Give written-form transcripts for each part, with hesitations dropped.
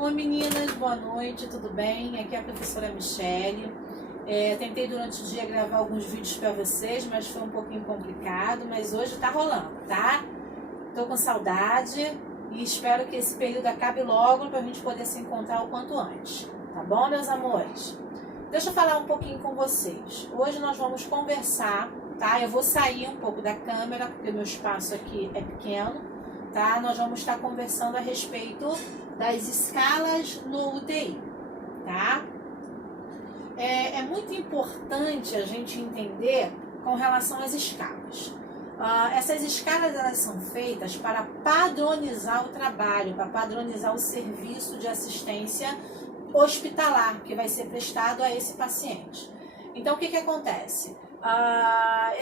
Oi meninas, boa noite, tudo bem? Aqui é a professora Michele. Tentei durante o dia gravar alguns vídeos para vocês, mas foi um pouquinho complicado, mas hoje tá rolando, tá? Tô com saudade e espero que esse período acabe logo para a gente poder se encontrar o quanto antes, tá bom, meus amores? Deixa eu falar um pouquinho com vocês. Hoje nós vamos conversar, tá? Eu vou sair um pouco da câmera, porque o meu espaço aqui é pequeno, tá? Nós vamos estar conversando a respeito das escalas no UTI, tá? É muito importante a gente entender com relação às escalas. Essas escalas elas são feitas para padronizar o trabalho, para padronizar o serviço de assistência hospitalar que vai ser prestado a esse paciente. Então, o que acontece?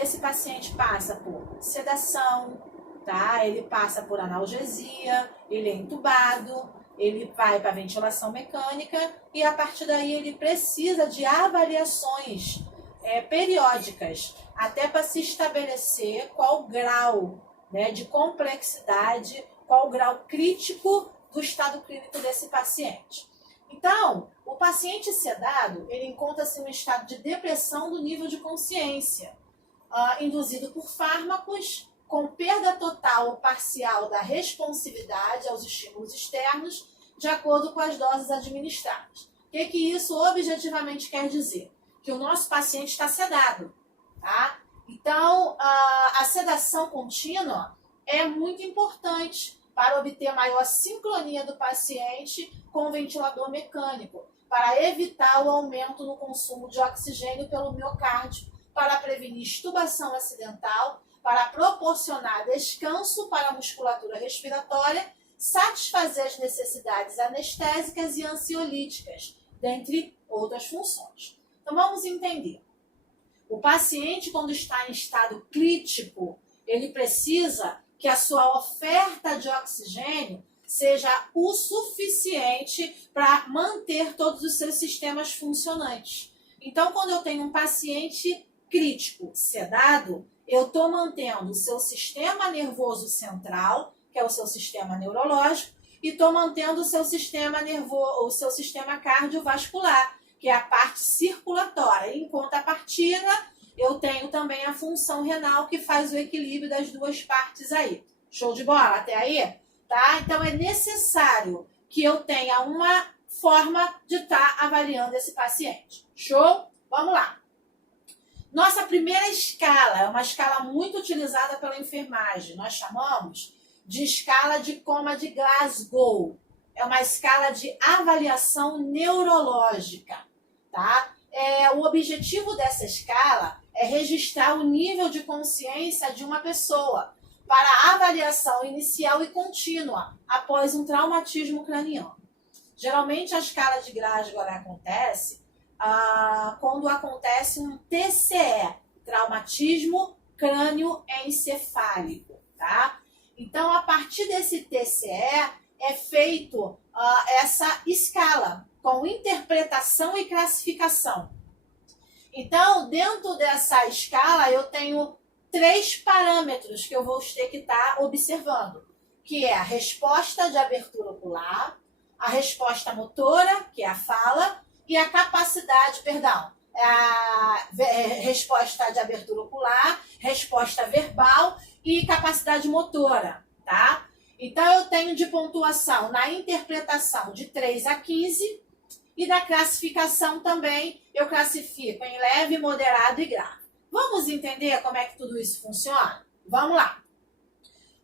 Esse paciente passa por sedação, tá? Ele passa por analgesia, ele é entubado, ele vai para ventilação mecânica e a partir daí ele precisa de avaliações periódicas, até para se estabelecer qual grau, né, de complexidade, qual grau crítico do estado clínico desse paciente. Então, o paciente sedado, ele encontra-se em um estado de depressão do nível de consciência, induzido por fármacos, com perda total ou parcial da responsividade aos estímulos externos, de acordo com as doses administradas. O que isso objetivamente quer dizer? Que o nosso paciente está sedado, tá? Então, a sedação contínua é muito importante para obter maior sincronia do paciente com o ventilador mecânico, para evitar o aumento no consumo de oxigênio pelo miocárdio, para prevenir extubação acidental, para proporcionar descanso para a musculatura respiratória, satisfazer as necessidades anestésicas e ansiolíticas, dentre outras funções. Então vamos entender. O paciente, quando está em estado crítico, ele precisa que a sua oferta de oxigênio seja o suficiente para manter todos os seus sistemas funcionantes. Então, quando eu tenho um paciente crítico, sedado, eu estou mantendo o seu sistema nervoso central, que é o seu sistema neurológico, e estou mantendo o seu sistema nervoso, o seu sistema cardiovascular, que é a parte circulatória. Em contrapartida, eu tenho também a função renal, que faz o equilíbrio das duas partes aí. Show de bola? Até aí? Tá? Então, é necessário que eu tenha uma forma de estar avaliando esse paciente. Show? Vamos lá. Nossa primeira escala é uma escala muito utilizada pela enfermagem. Nós chamamos de escala de coma de Glasgow. É uma escala de avaliação neurológica, tá? O objetivo dessa escala é registrar o nível de consciência de uma pessoa para a avaliação inicial e contínua após um traumatismo craniano. Geralmente a escala de Glasgow acontece quando acontece um TCE, traumatismo crânioencefálico, tá? Então, a partir desse TCE é feito essa escala com interpretação e classificação. Então, dentro dessa escala, eu tenho 3 parâmetros que eu vou ter que estar observando, que é a resposta de abertura ocular, a resposta motora, que é a fala, e a capacidade, a resposta de abertura ocular, resposta verbal e capacidade motora, tá? Então, eu tenho de pontuação na interpretação de 3 a 15 e na classificação também eu classifico em leve, moderado e grave. Vamos entender como é que tudo isso funciona? Vamos lá.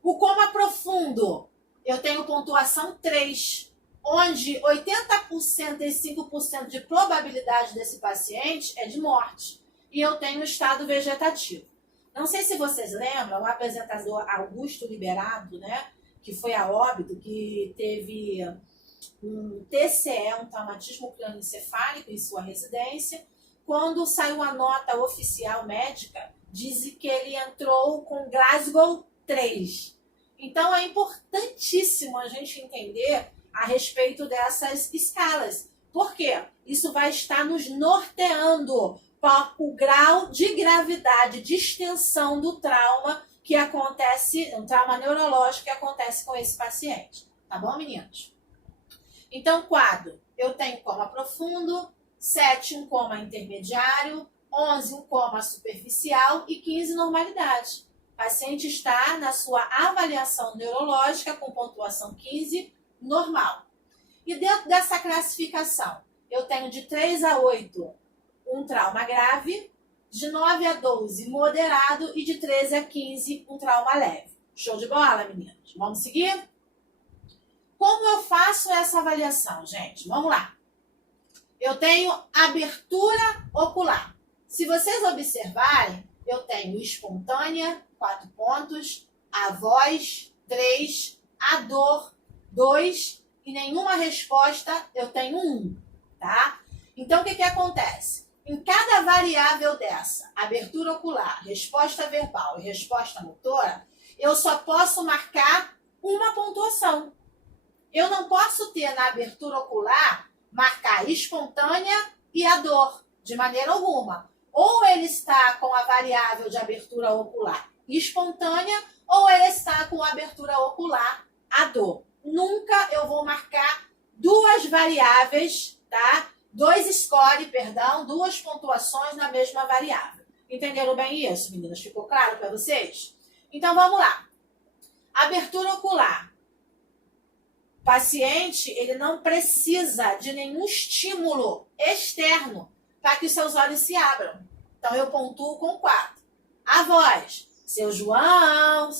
O coma profundo, eu tenho pontuação 3, onde 80% e 5% de probabilidade desse paciente é de morte. E eu tenho o estado vegetativo. Não sei se vocês lembram, o apresentador Augusto Liberato, né, que foi a óbito, que teve um TCE, um traumatismo crânioencefálico em sua residência, quando saiu a nota oficial médica, diz que ele entrou com Glasgow 3. Então, é importantíssimo a gente entender a respeito dessas escalas. Por quê? Isso vai estar nos norteando para o grau de gravidade, de extensão do trauma que acontece, um trauma neurológico que acontece com esse paciente. Tá bom, meninos? Então, quadro, eu tenho coma profundo, 7, um coma intermediário, 11, um coma superficial e 15, normalidade. O paciente está na sua avaliação neurológica com pontuação 15, normal. E dentro dessa classificação, eu tenho de 3 a 8, um trauma grave, de 9 a 12, moderado e de 13 a 15, um trauma leve. Show de bola, meninas? Vamos seguir? Como eu faço essa avaliação, gente? Vamos lá. Eu tenho abertura ocular. Se vocês observarem, eu tenho espontânea, 4 pontos, a voz, 3, a dor, 2 e nenhuma resposta, eu tenho 1, tá? Então, o que acontece? Em cada variável dessa, abertura ocular, resposta verbal e resposta motora, eu só posso marcar uma pontuação. Eu não posso ter na abertura ocular, marcar espontânea e a dor, de maneira alguma. Ou ele está com a variável de abertura ocular espontânea, ou ele está com a abertura ocular a dor. Nunca eu vou marcar duas variáveis, tá? Duas pontuações na mesma variável. Entenderam bem isso, meninas? Ficou claro para vocês? Então, vamos lá. Abertura ocular. O paciente, ele não precisa de nenhum estímulo externo para que os seus olhos se abram. Então, eu pontuo com 4. A voz. Seu João.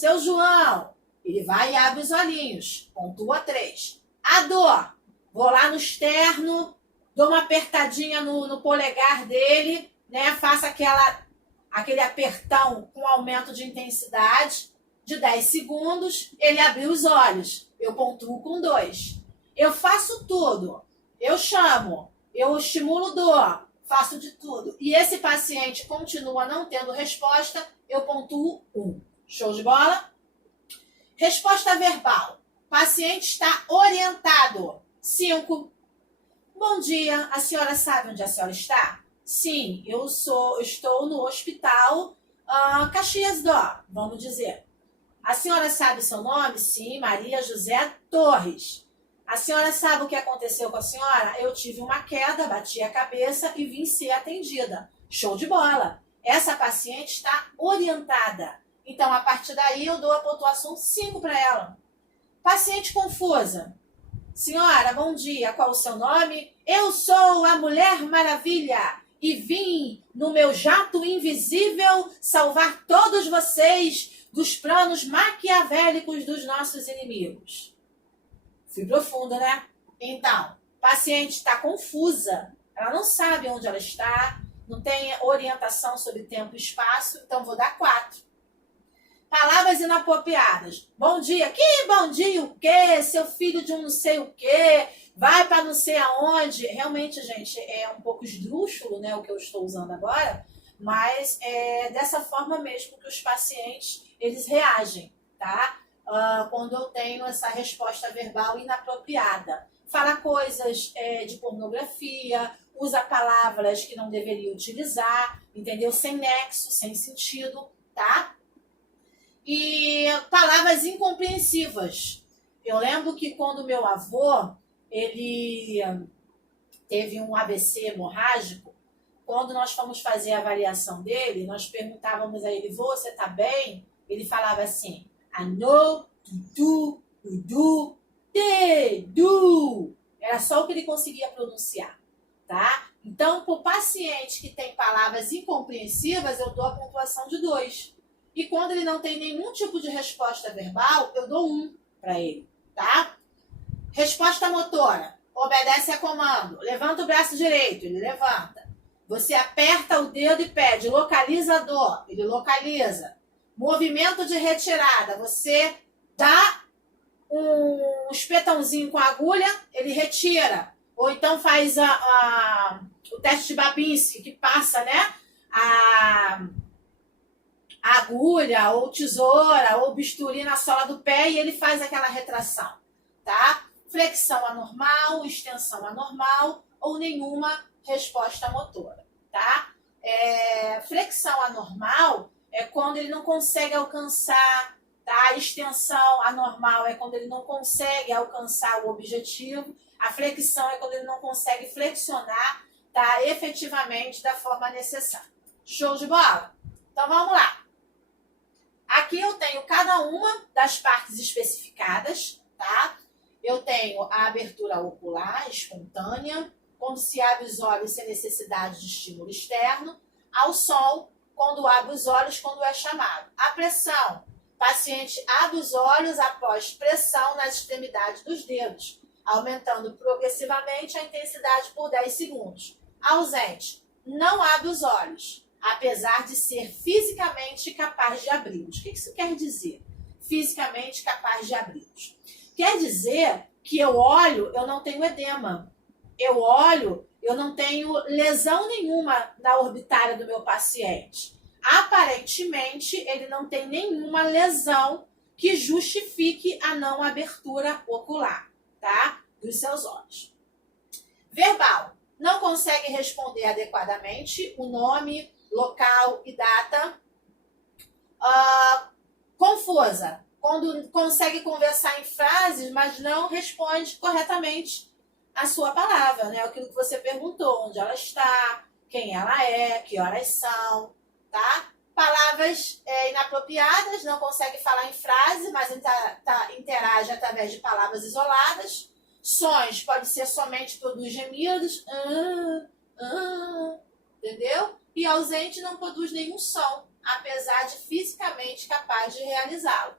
Ele vai e abre os olhinhos. Pontua 3. A dor. Vou lá no externo, dou uma apertadinha no polegar dele, né? Faço aquele apertão com aumento de intensidade de 10 segundos. Ele abriu os olhos. Eu pontuo com 2. Eu faço tudo. Eu chamo. Eu estimulo dor. Faço de tudo. E esse paciente continua não tendo resposta, eu pontuo 1. Show de bola? Resposta verbal. Paciente está orientado. 5. Bom dia, a senhora sabe onde a senhora está? Sim, eu estou no hospital Caxias d'Ó, vamos dizer. A senhora sabe seu nome? Sim, Maria José Torres. A senhora sabe o que aconteceu com a senhora? Eu tive uma queda, bati a cabeça e vim ser atendida. Show de bola! Essa paciente está orientada. Então, a partir daí, eu dou a pontuação 5 para ela. Paciente confusa. Senhora, bom dia. Qual o seu nome? Eu sou a Mulher Maravilha e vim no meu jato invisível salvar todos vocês dos planos maquiavélicos dos nossos inimigos. Fui profunda, né? Então, paciente está confusa. Ela não sabe onde ela está, não tem orientação sobre tempo e espaço, então vou dar 4. Palavras inapropriadas. Bom dia. Que bom dia o quê? Seu filho de um não sei o quê. Vai para não sei aonde. Realmente, gente, é um pouco esdrúxulo, né, o que eu estou usando agora, mas é dessa forma mesmo que os pacientes, eles reagem, tá? Quando eu tenho essa resposta verbal inapropriada. Fala coisas de pornografia, usa palavras que não deveria utilizar, entendeu? Sem nexo, sem sentido, tá? E palavras incompreensivas. Eu lembro que quando meu avô, ele teve um AVC hemorrágico, quando nós fomos fazer a avaliação dele, nós perguntávamos a ele, você tá bem? Ele falava assim, Anô, tutu, udu, te, du. Era só o que ele conseguia pronunciar, tá? Então, para o paciente que tem palavras incompreensivas, eu dou a pontuação de 2. E quando ele não tem nenhum tipo de resposta verbal, eu dou 1 para ele, tá? Resposta motora. Obedece a comando. Levanta o braço direito, ele levanta. Você aperta o dedo e pede localizador, ele localiza. Movimento de retirada, você dá um espetãozinho com a agulha, ele retira. Ou então faz o teste de Babinski, que passa, né? A agulha, ou tesoura, ou bisturi na sola do pé e ele faz aquela retração, tá? Flexão anormal, extensão anormal ou nenhuma resposta motora, tá? Flexão anormal é quando ele não consegue alcançar, tá? A extensão anormal é quando ele não consegue alcançar o objetivo. A flexão é quando ele não consegue flexionar, tá, efetivamente da forma necessária. Show de bola? Então vamos lá. Aqui eu tenho cada uma das partes especificadas, tá? Eu tenho a abertura ocular espontânea, quando se abre os olhos sem necessidade de estímulo externo. Ao som, quando abre os olhos, quando é chamado. A pressão, paciente abre os olhos após pressão nas extremidades dos dedos, aumentando progressivamente a intensidade por 10 segundos. Ausente, não abre os olhos, apesar de ser fisicamente capaz de abri-los. O que isso quer dizer? Fisicamente capaz de abri-los. Quer dizer que eu olho, eu não tenho edema. Eu olho, eu não tenho lesão nenhuma na orbitária do meu paciente. Aparentemente, ele não tem nenhuma lesão que justifique a não abertura ocular, tá? Dos seus olhos. Verbal. Não consegue responder adequadamente o nome, local e data. Confusa. Quando consegue conversar em frases, mas não responde corretamente a sua palavra, né? Aquilo que você perguntou, onde ela está, quem ela é, que horas são, tá? Palavras inapropriadas, não consegue falar em frase, mas interage através de palavras isoladas. Sons, pode ser somente produz gemidos, entendeu? E ausente não produz nenhum som, apesar de fisicamente capaz de realizá-lo.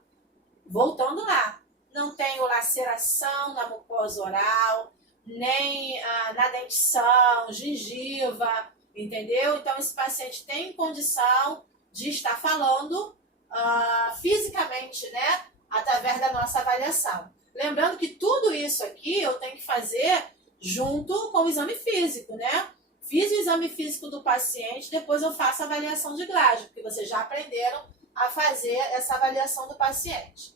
Voltando lá, não tenho laceração na mucosa oral, nem na dentição, gengiva, entendeu? Então, esse paciente tem condição de estar falando fisicamente, né? Através da nossa avaliação. Lembrando que tudo isso aqui eu tenho que fazer junto com o exame físico, né? Fiz o exame físico do paciente, depois eu faço a avaliação de Glasgow, porque vocês já aprenderam a fazer essa avaliação do paciente.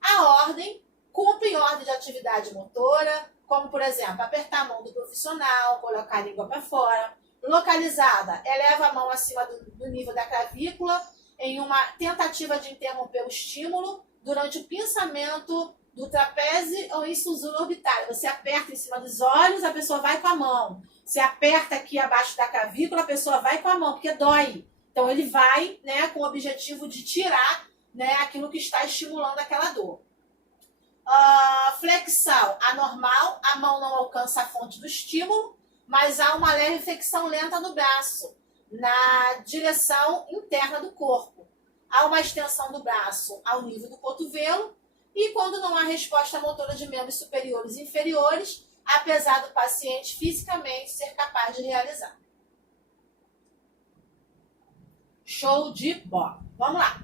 A ordem, cumpre em ordem de atividade motora, como, por exemplo, apertar a mão do profissional, colocar a língua para fora. Localizada, eleva a mão acima do nível da clavícula em uma tentativa de interromper o estímulo durante o pinçamento do trapézio ou incisura orbitária. Você aperta em cima dos olhos, a pessoa vai com a mão. Você aperta aqui abaixo da clavícula, a pessoa vai com a mão, porque dói. Então, ele vai, né, com o objetivo de tirar, né, aquilo que está estimulando aquela dor. Flexão anormal, a mão não alcança a fonte do estímulo, mas há uma leve flexão lenta no braço, na direção interna do corpo. Há uma extensão do braço ao nível do cotovelo, e quando não há resposta motora de membros superiores e inferiores, apesar do paciente fisicamente ser capaz de realizar. Show de bola. Vamos lá.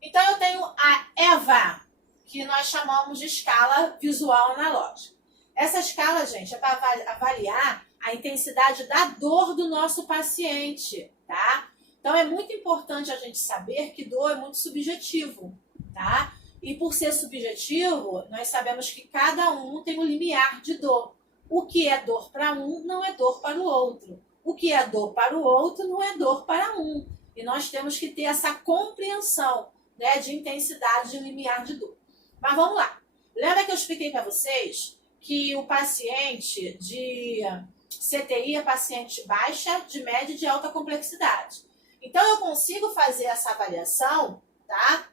Então, eu tenho a EVA, que nós chamamos de escala visual analógica. Essa escala, gente, é para avaliar a intensidade da dor do nosso paciente, tá? Então, é muito importante a gente saber que dor é muito subjetivo, tá? E por ser subjetivo, nós sabemos que cada um tem um limiar de dor. O que é dor para um não é dor para o outro. O que é dor para o outro não é dor para um. E nós temos que ter essa compreensão, né, de intensidade de limiar de dor. Mas vamos lá. Lembra que eu expliquei para vocês que o paciente de CTI é paciente baixa, de média e de alta complexidade. Então, eu consigo fazer essa avaliação, tá?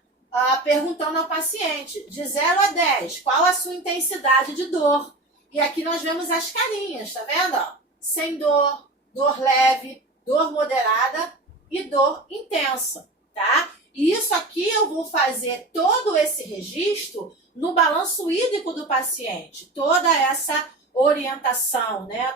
Perguntando ao paciente, de 0 a 10, qual a sua intensidade de dor? E aqui nós vemos as carinhas, tá vendo? Ó? Sem dor, dor leve, dor moderada e dor intensa, tá? E isso aqui eu vou fazer todo esse registro no balanço hídrico do paciente, toda essa orientação, né?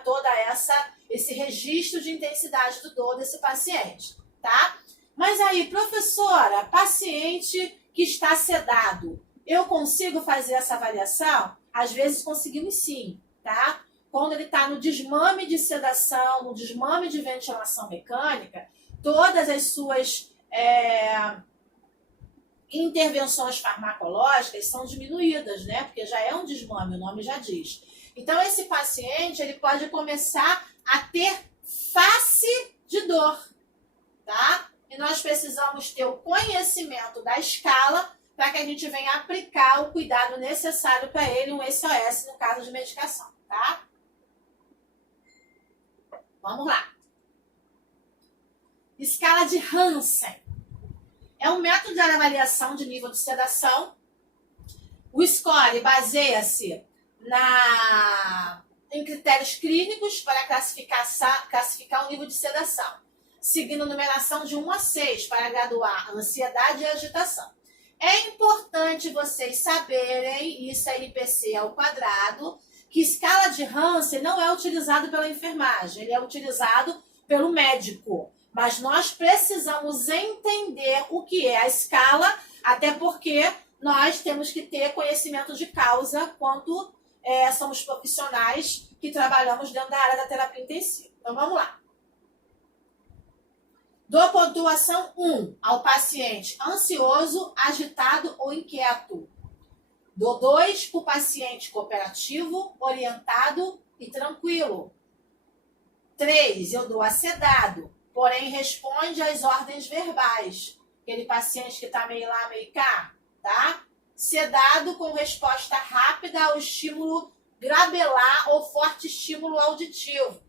Esse registro de intensidade de dor desse paciente, tá? Mas aí, professora, paciente que está sedado, eu consigo fazer essa avaliação? Às vezes conseguimos sim, tá? Quando ele está no desmame de sedação, no desmame de ventilação mecânica, todas as suas intervenções farmacológicas são diminuídas, né? Porque já é um desmame, o nome já diz. Então, esse paciente, ele pode começar a ter face de dor, tá? E nós precisamos ter o conhecimento da escala para que a gente venha aplicar o cuidado necessário para ele, um SOS no caso de medicação. tá? Vamos lá. Escala de Hansen. É um método de avaliação de nível de sedação. O score baseia-se em critérios clínicos para classificar o nível de sedação, seguindo a numeração de 1 a 6 para graduar a ansiedade e a agitação. É importante vocês saberem, isso é IPC ao quadrado, que escala de Hansen não é utilizado pela enfermagem, ele é utilizado pelo médico. Mas nós precisamos entender o que é a escala, até porque nós temos que ter conhecimento de causa quanto somos profissionais que trabalhamos dentro da área da terapia intensiva. Então, vamos lá. Dou pontuação 1 ao paciente ansioso, agitado ou inquieto. Dou 2 para o paciente cooperativo, orientado e tranquilo. 3, eu dou sedado, porém responde às ordens verbais. Aquele paciente que está meio lá, meio cá, tá? Sedado com resposta rápida ao estímulo grabelar ou forte estímulo auditivo.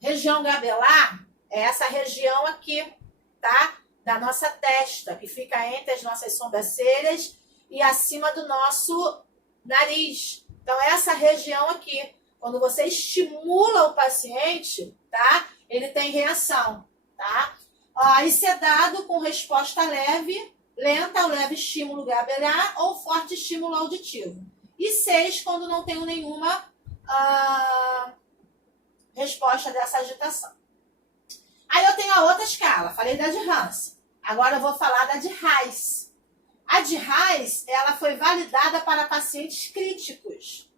Região grabelar é essa região aqui, tá? Da nossa testa, que fica entre as nossas sobrancelhas e acima do nosso nariz. Então, essa região aqui, quando você estimula o paciente, tá? Ele tem reação, tá? E sedado com resposta leve, lenta ao leve estímulo grabelar ou forte estímulo auditivo. E 6, quando não tenho nenhuma resposta dessa agitação. Aí eu tenho a outra escala, falei da de Hansen. Agora eu vou falar da de Reis. A de Reis, ela foi validada para pacientes críticos.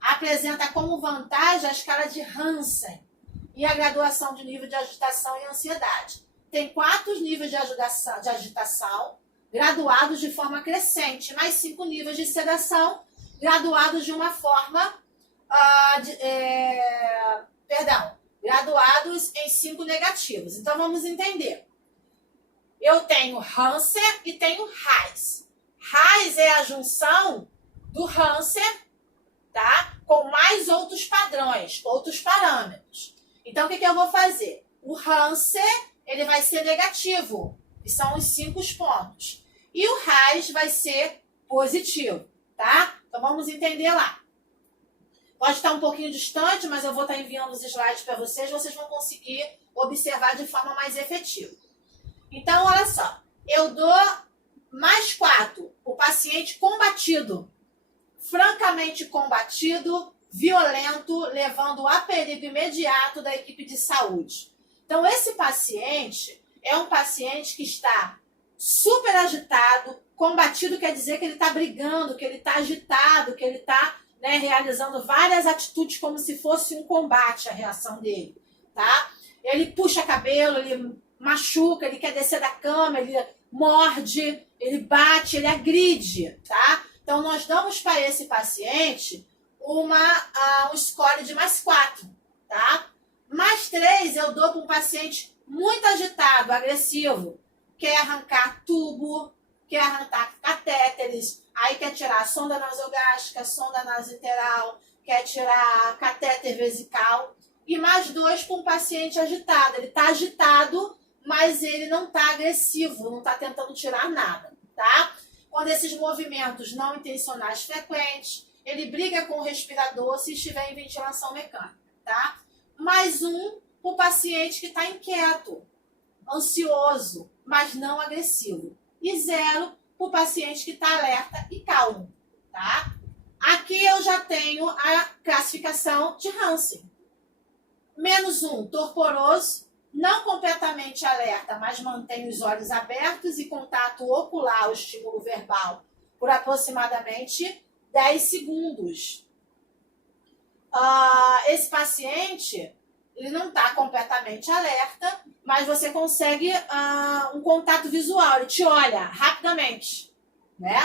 Apresenta como vantagem a escala de Hansen e a graduação de nível de agitação e ansiedade. Tem 4 níveis de agitação, graduados de forma crescente, mais 5 níveis de sedação, graduados de uma forma, graduados em 5 negativos. Então, vamos entender. Eu tenho Hansen e tenho Reis. Reis é a junção do Hansen, tá? Com mais outros padrões, outros parâmetros. Então, o que eu vou fazer? O Hansen, ele vai ser negativo, que são os 5 pontos. E o Reis vai ser positivo, tá? Então, vamos entender lá. Pode estar um pouquinho distante, mas eu vou estar enviando os slides para vocês vão conseguir observar de forma mais efetiva. Então, olha só. Eu dou mais 4, o paciente combatido, francamente combatido, violento, levando a perigo imediato da equipe de saúde. Então, esse paciente é um paciente que está super agitado. Combatido quer dizer que ele está brigando, que ele está agitado, que ele está realizando várias atitudes como se fosse um combate, a reação dele, tá? Ele puxa cabelo, ele machuca, ele quer descer da cama, ele morde, ele bate, ele agride, tá? Então, nós damos para esse paciente um score de mais 4, tá? Mais 3 eu dou para um paciente muito agitado, agressivo, quer arrancar tubo, quer arrancar catéteres, aí quer tirar a sonda nasogástrica, sonda nasointeral, quer tirar catéter vesical. E mais 2 para um paciente agitado. Ele está agitado, mas ele não está agressivo, não está tentando tirar nada, tá? Quando esses movimentos não intencionais frequentes, ele briga com o respirador se estiver em ventilação mecânica, tá? Mais 1 para o paciente que está inquieto, ansioso, mas não agressivo. E 0 para o paciente que está alerta e calmo, tá? Aqui eu já tenho a classificação de Hansen. -1, torporoso, não completamente alerta, mas mantém os olhos abertos e contato ocular ao estímulo verbal por aproximadamente 10 segundos. Esse paciente, ele não está completamente alerta, mas você consegue um contato visual, ele te olha rapidamente, né?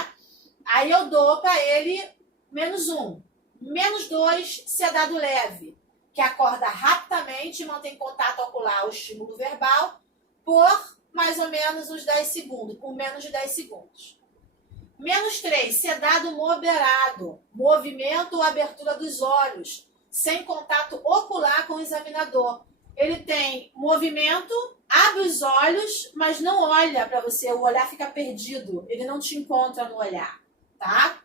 Aí eu dou para ele -1. -2, sedado leve, que acorda rapidamente e mantém contato ocular ao estímulo verbal por mais ou menos uns 10 segundos, por menos de 10 segundos. -3, sedado moderado, movimento ou abertura dos olhos, sem contato ocular com o examinador. Ele tem movimento, abre os olhos, mas não olha para você, o olhar fica perdido, ele não te encontra no olhar, tá?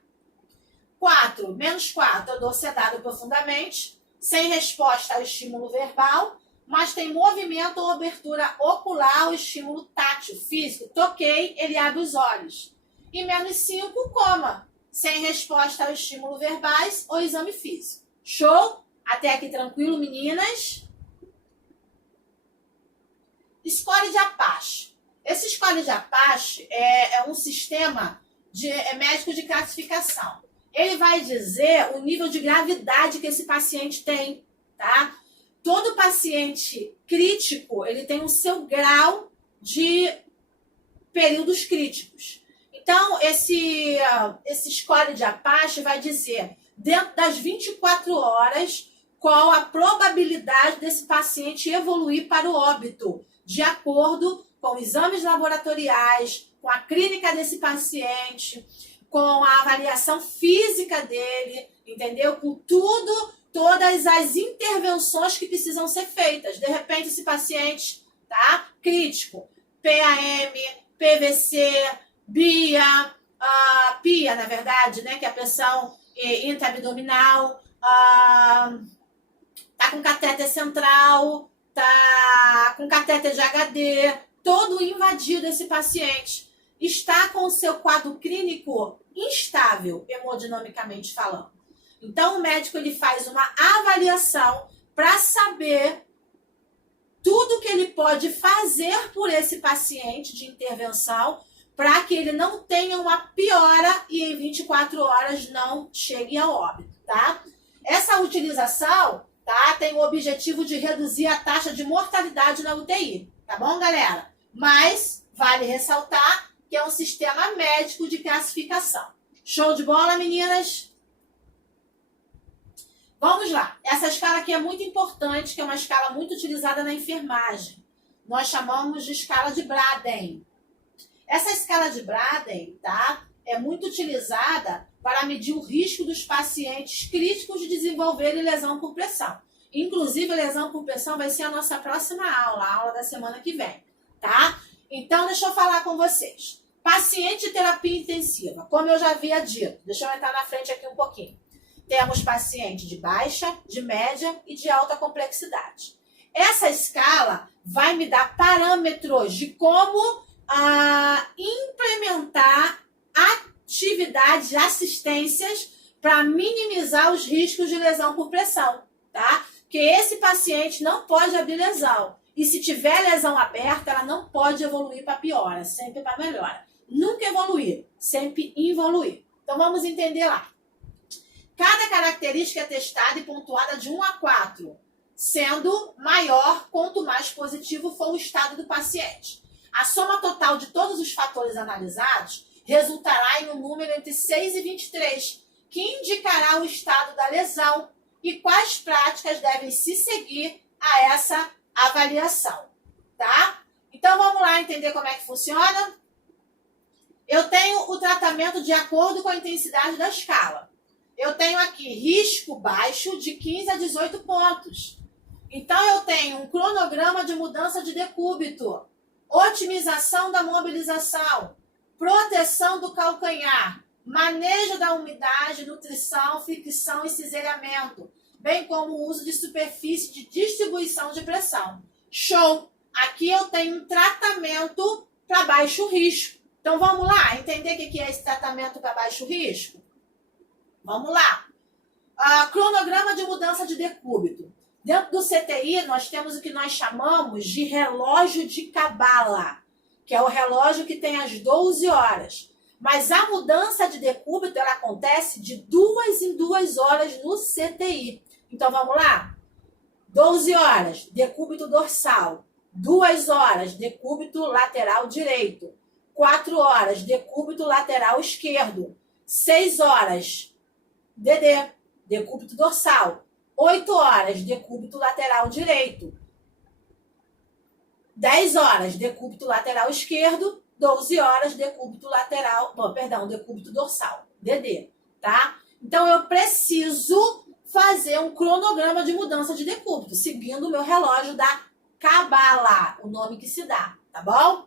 4, -4, dor sedado profundamente, sem resposta ao estímulo verbal, mas tem movimento ou abertura ocular ao estímulo tátil, físico. Toquei, ele abre os olhos. E -5, coma, sem resposta ao estímulo verbais ou exame físico. Show? Até aqui tranquilo, meninas? Score de Apache. Esse score de Apache é um sistema médico de classificação. Ele vai dizer o nível de gravidade que esse paciente tem, tá? Todo paciente crítico, ele tem o seu grau de períodos críticos. Então, esse score de Apache vai dizer, dentro das 24 horas, qual a probabilidade desse paciente evoluir para o óbito, de acordo com exames laboratoriais, com a clínica desse paciente, com a avaliação física dele, entendeu? Com todas as intervenções que precisam ser feitas. De repente, esse paciente, tá? Crítico, PAM, PVC, BIA, PIA, na verdade, né? Que é a pressão intraabdominal, tá com catéter central, tá com catéter de HD, todo invadido esse paciente. Está com o seu quadro clínico instável, hemodinamicamente falando. Então, o médico ele faz uma avaliação para saber tudo que ele pode fazer por esse paciente de intervenção para que ele não tenha uma piora e em 24 horas não chegue ao óbito, tá? Essa utilização, tá, tem o objetivo de reduzir a taxa de mortalidade na UTI, tá bom, galera? Mas vale ressaltar que é um sistema médico de classificação. Show de bola, meninas? Vamos lá. Essa escala aqui é muito importante, que é uma escala muito utilizada na enfermagem. Nós chamamos de escala de Braden. Essa escala de Braden, tá, é muito utilizada para medir o risco dos pacientes críticos de desenvolverem lesão por pressão. Inclusive, a lesão por pressão vai ser a nossa próxima aula, a aula da semana que vem, tá? Então, deixa eu falar com vocês. Paciente de terapia intensiva, como eu já havia dito. Deixa eu entrar na frente aqui um pouquinho. Temos paciente de baixa, de média e de alta complexidade. Essa escala vai me dar parâmetros de como implementar atividades, assistências para minimizar os riscos de lesão por pressão, tá? Porque esse paciente não pode abrir lesão. E se tiver lesão aberta, ela não pode evoluir para piora, sempre para melhora. Nunca evoluir, sempre evoluir. Então vamos entender lá. Cada característica é testada e pontuada de 1 a 4, sendo maior quanto mais positivo for o estado do paciente. A soma total de todos os fatores analisados resultará em um número entre 6 e 23, que indicará o estado da lesão e quais práticas devem se seguir a essa avaliação, tá? Então vamos lá entender como é que funciona. Eu tenho o tratamento de acordo com a intensidade da escala. Eu tenho aqui risco baixo de 15 a 18 pontos. Então eu tenho um cronograma de mudança de decúbito, otimização da mobilização, proteção do calcanhar, manejo da umidade, nutrição, fricção e cisalhamento, bem como o uso de superfície de distribuição de pressão. Show! Aqui eu tenho um tratamento para baixo risco. Então vamos lá, entender o que é esse tratamento para baixo risco? Vamos lá. Cronograma de mudança de decúbito. Dentro do CTI, nós temos o que nós chamamos de relógio de Cabala, que é o relógio que tem as 12 horas. Mas a mudança de decúbito, ela acontece de 2 em 2 horas no CTI. Então, vamos lá? 12 horas, decúbito dorsal. 2 horas, decúbito lateral direito. 4 horas, decúbito lateral esquerdo. 6 horas, DD, decúbito dorsal. 8 horas, decúbito lateral direito. 10 horas, decúbito lateral esquerdo. 12 horas, decúbito lateral, decúbito dorsal, DD, tá? Então, eu preciso fazer um cronograma de mudança de decúbito, seguindo o meu relógio da Cabala, o nome que se dá, tá bom?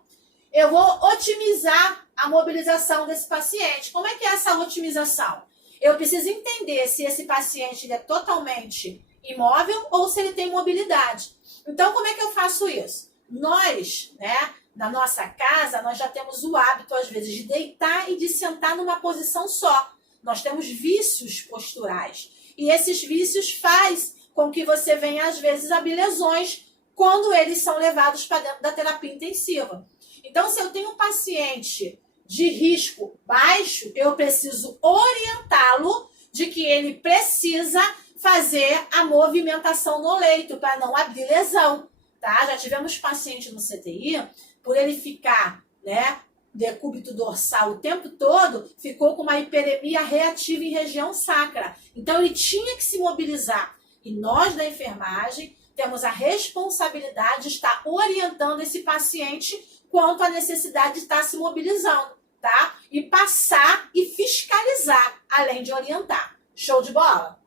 Eu vou otimizar a mobilização desse paciente. Como é que é essa otimização? Eu preciso entender se esse paciente ele é totalmente imóvel ou se ele tem mobilidade. Então, como é que eu faço isso? Nós, né, na nossa casa, nós já temos o hábito, às vezes, de deitar e de sentar numa posição só. Nós temos vícios posturais. E esses vícios fazem com que você venha, às vezes, a lesões quando eles são levados para dentro da terapia intensiva. Então, se eu tenho um paciente de risco baixo, eu preciso orientá-lo de que ele precisa fazer a movimentação no leito para não abrir lesão, tá? Já tivemos paciente no CTI, por ele ficar, né, decúbito dorsal o tempo todo, ficou com uma hiperemia reativa em região sacra. Então, ele tinha que se mobilizar. E nós, da enfermagem, temos a responsabilidade de estar orientando esse paciente quanto à necessidade de estar se mobilizando, tá? E passar e fiscalizar, além de orientar. Show de bola?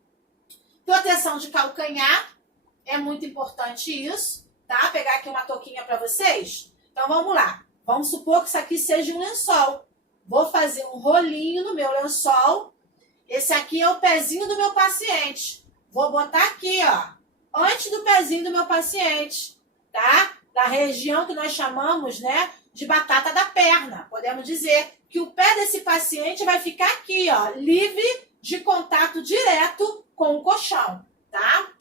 Proteção de calcanhar, é muito importante isso, tá? Pegar aqui uma touquinha para vocês. Então, vamos lá. Vamos supor que isso aqui seja um lençol. Vou fazer um rolinho no meu lençol. Esse aqui é o pezinho do meu paciente. Vou botar aqui, ó, antes do pezinho do meu paciente, tá? Da região que nós chamamos, né, de batata da perna. Podemos dizer que o pé desse paciente vai ficar aqui, ó, livre de contato direto com o colchão, tá?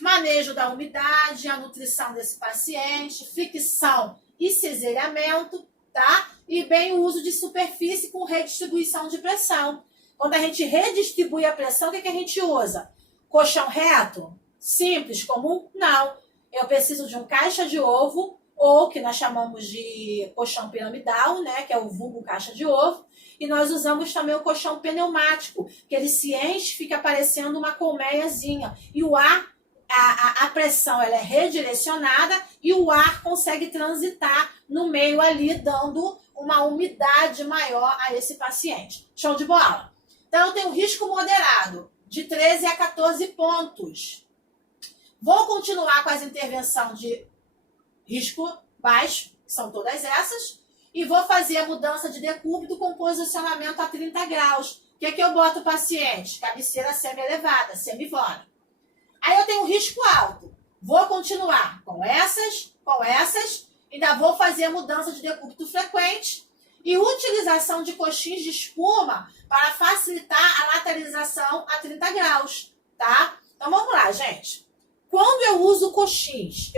Manejo da umidade, a nutrição desse paciente, fricção e cisalhamento, tá? E bem o uso de superfície com redistribuição de pressão. Quando a gente redistribui a pressão, o que a gente usa? Colchão reto? Simples, comum? Não. Eu preciso de um caixa de ovo, ou que nós chamamos de colchão piramidal, né? Que é o vulgo caixa de ovo. E nós usamos também o colchão pneumático, que ele se enche, fica parecendo uma colmeiazinha. E o ar, a pressão ela é redirecionada e o ar consegue transitar no meio ali, dando uma umidade maior a esse paciente. Show de bola? Então, eu tenho risco moderado, de 13 a 14 pontos. Vou continuar com as intervenções de risco baixo, que são todas essas, e vou fazer a mudança de decúbito com posicionamento a 30 graus. O que eu boto o paciente? Cabeceira semi-elevada, semivona. Aí eu tenho um risco alto. Vou continuar com essas, ainda vou fazer a mudança de decúbito frequente e utilização de coxins de espuma para facilitar a lateralização a 30 graus, tá? Então vamos lá, gente. Quando eu uso coxins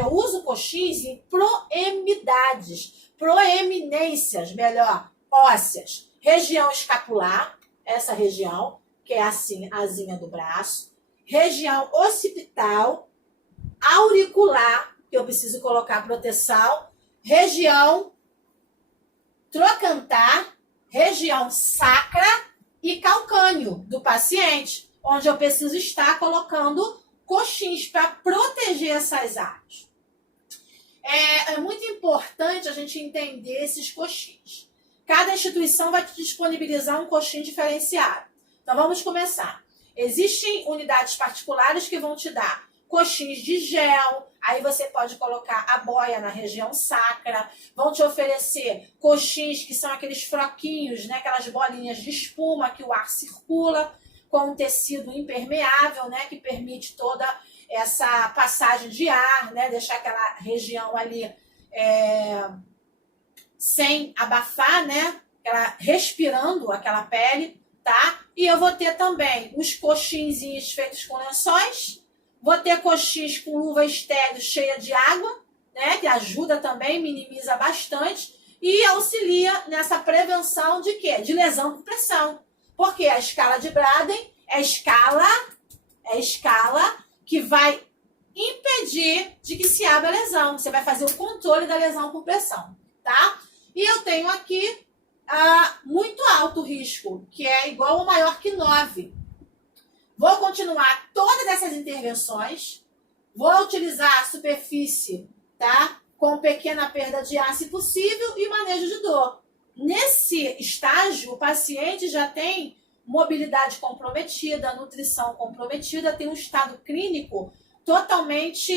em proeminências, ósseas. Região escapular, essa região, que é assim, a asinha do braço. Região occipital, auricular, que eu preciso colocar proteção. Região trocantar, região sacra e calcâneo do paciente, onde eu preciso estar colocando coxins para proteger essas áreas. É muito importante a gente entender esses coxins. Cada instituição vai te disponibilizar um coxim diferenciado. Então, vamos começar. Existem unidades particulares que vão te dar coxins de gel, aí você pode colocar a boia na região sacra, vão te oferecer coxins que são aqueles froquinhos, né, aquelas bolinhas de espuma que o ar circula, com um tecido impermeável, né, que permite toda essa passagem de ar, né, deixar aquela região ali sem abafar, né, respirando aquela pele, tá? E eu vou ter também os coxinzinhos feitos com lençóis, vou ter coxins com luva estéreo cheia de água, né, que ajuda também, minimiza bastante e auxilia nessa prevenção de quê? De lesão por pressão. Porque a escala de Braden é escala que vai impedir de que se abra a lesão. Você vai fazer o controle da lesão por pressão, tá? E eu tenho aqui muito alto risco, que é igual ou maior que 9. Vou continuar todas essas intervenções. Vou utilizar a superfície, tá? com pequena perda de ar, se possível, e manejo de dor. Nesse estágio, o paciente já tem mobilidade comprometida, nutrição comprometida, tem um estado clínico totalmente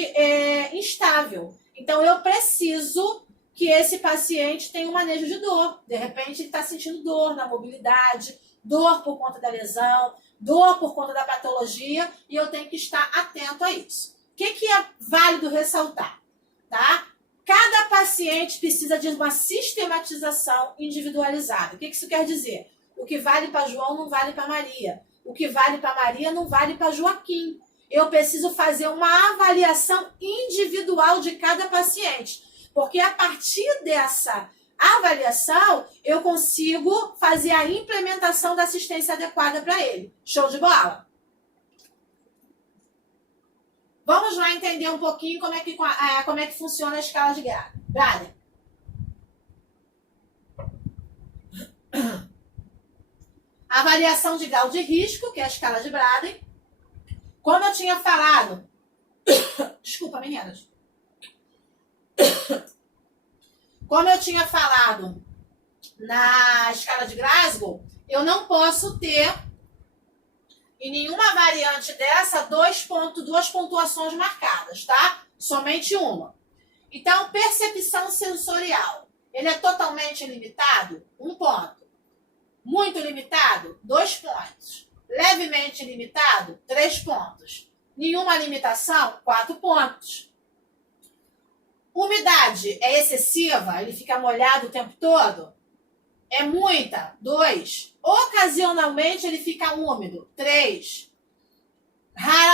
instável. Então, eu preciso que esse paciente tenha um manejo de dor. De repente, ele está sentindo dor na mobilidade, dor por conta da lesão, dor por conta da patologia, e eu tenho que estar atento a isso. O que é válido ressaltar? Tá? Cada paciente precisa de uma sistematização individualizada. O que isso quer dizer? O que vale para João não vale para Maria. O que vale para Maria não vale para Joaquim. Eu preciso fazer uma avaliação individual de cada paciente. Porque a partir dessa avaliação, eu consigo fazer a implementação da assistência adequada para ele. Show de bola? Vamos lá entender um pouquinho como é que funciona a escala de Braden. Avaliação de grau de risco, que é a escala de Braden. Como eu tinha falado... Desculpa, meninas. Como eu tinha falado na escala de Glasgow, eu não posso ter em nenhuma variante dessa duas pontuações marcadas, tá? Somente uma. Então, percepção sensorial. Ele é totalmente limitado? 1 ponto. Muito limitado? 2 pontos. Levemente limitado? 3 pontos. Nenhuma limitação? 4 pontos. Umidade é excessiva? Ele fica molhado o tempo todo? É muita? 2. Ocasionalmente ele fica úmido? 3. Raramente